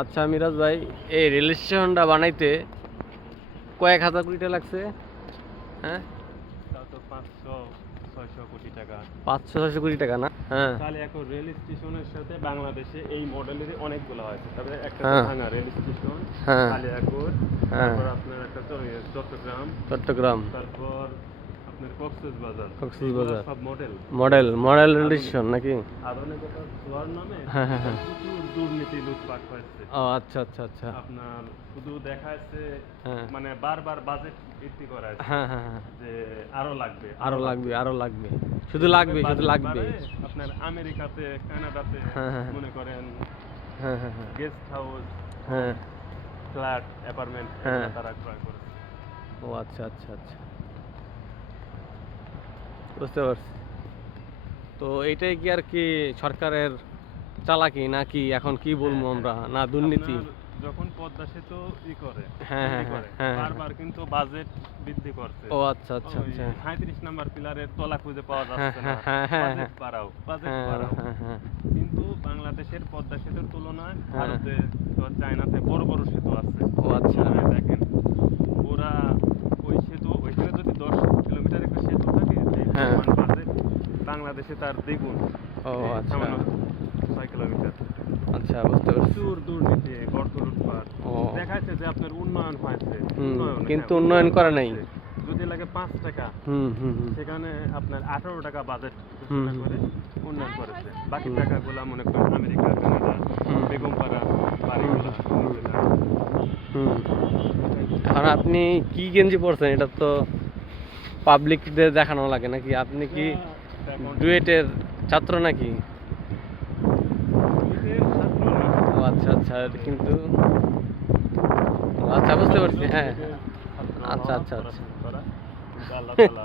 আচ্ছা মিরাজ ভাই, এই রেল স্টেশনটা বানাইতে কয়েক হাজার কোটি টাকা লাগছে? হ্যাঁ, তাও তো 500-600 কোটি টাকা। 500-600 কোটি টাকা না? হ্যাঁ তাহলে এখন রেল স্টেশনের সাথে বাংলাদেশে এই মডেলের অনেকগুলো আছে। তারপরে একটা হ্যাঁ। ভাঙা রেল স্টেশন, হ্যাঁ। কালিয়াকৈর, হ্যাঁ। তারপর আপনার একটা চট্টগ্রাম, চট্টগ্রাম, তারপর আপনার কক্সবাজার। কক্সবাজার। সব মডেল মডেল রেল স্টেশন নাকি? আধুনিকতা ছোঁয়ার নামে হ্যাঁ হ্যাঁ হ্যাঁ। প্রচুর দুর্নীতি লুটপাট হয়েছে। ও আচ্ছা আচ্ছা আচ্ছা। আপনার শুধু দেখা যাচ্ছে হ্যাঁ মানে বারবার বাজেট বৃদ্ধি করা হয়েছে হ্যাঁ হ্যাঁ হ্যাঁ। যে আরো লাগবে আরো লাগবে, আরো লাগবে, শুধু লাগবে, শুধু বাজেট লাগবে। বাড়ে, আপনার আমেরিকাতে, কানাডাতে হ্যাঁ, হ্যাঁ, মনে করেন হ্যাঁ হ্যাঁ হ্যাঁ গেস্ট হাউস, হ্যাঁ। ফ্ল্যাট, অ্যাপার্টমেন্ট হ্যাঁ। তারা ক্রয় করেছে। ও আচ্ছা আচ্ছা আচ্ছা, বুঝতে পারছি। তো এইটাই কি আর কি সরকারের চালাকি নাকি এখন কি বলবো হ্যাঁ, আমরা, না দুর্নীতি? আপনার যখন পদ্মা সেতু করে হ্যাঁ, তৈরি হ্যাঁ, করে, হ্যাঁ, হ্যাঁ। বারবার কিন্তু বাজেট বৃদ্ধি করছে। ও আচ্ছা আচ্ছা ওই আচ্ছা। 37 নাম্বার পিলারের তলা খুঁজে পাওয়া হ্যাঁ যাচ্ছে না, হ্যাঁ হ্যাঁ হ্যাঁ বাজেট বাড়াও, বাজেট হ্যাঁ বাড়াও। হ্যাঁ হ্যাঁ কিন্তু বাংলাদেশের পদ্মা সেতুর তুলনায় হ্যাঁ। ভারতে তো চায়নাতে বড় বড় সেতু আছে। ও আচ্ছা। তুলনায় দেখেন ওরা ওই সেতু, ওইখানে যদি 10 কিলোমিটার একটা সেতু থাকে, এই হ্যাঁ। পরিমাণ বাজেট বাংলাদেশে তার দ্বিগুণ। ও এই আচ্ছা। সামান্য 6 কিলোমিটার। আচ্ছা, বুঝতে পারছি। প্রচুর দুর্নীতি, বর্জ্য লুটপাট। ও। দেখাচ্ছে যে আপনার উন্নয়ন হয়েছে, কিন্তু হ্যাঁ, উন্নয়ন করে নাই। হয়েছে। যদি লাগে 5 টাকা, হুম হুম হুম সেখানে আপনার 18 টাকা বাজেট হুম, ঘোষণা করে উন্নয়ন করেছে। বাকি টাকাগুলো মনে করেন আমেরিকা, কানাডা, হুম। বেগমপাড়া বাড়িগুলো নিচে দেয়। হুম। এখন আপনি কি গেঞ্জি পরছেন, এটা তো পাবলিকদের দেখানো লাগে নাকি? আপনি কি এখন ডুয়েটের ছাত্র নাকি? নিজের ছাত্র না, ও আচ্ছা আচ্ছা, কিন্তু ও আচ্ছা, বুঝতে পারছি। হ্যাঁ নিজের ছাত্র আচ্ছা হওয়া, আচ্ছা আচ্ছা। পড়াশোনা করা, কিন্তু আল্লাহ তাআলা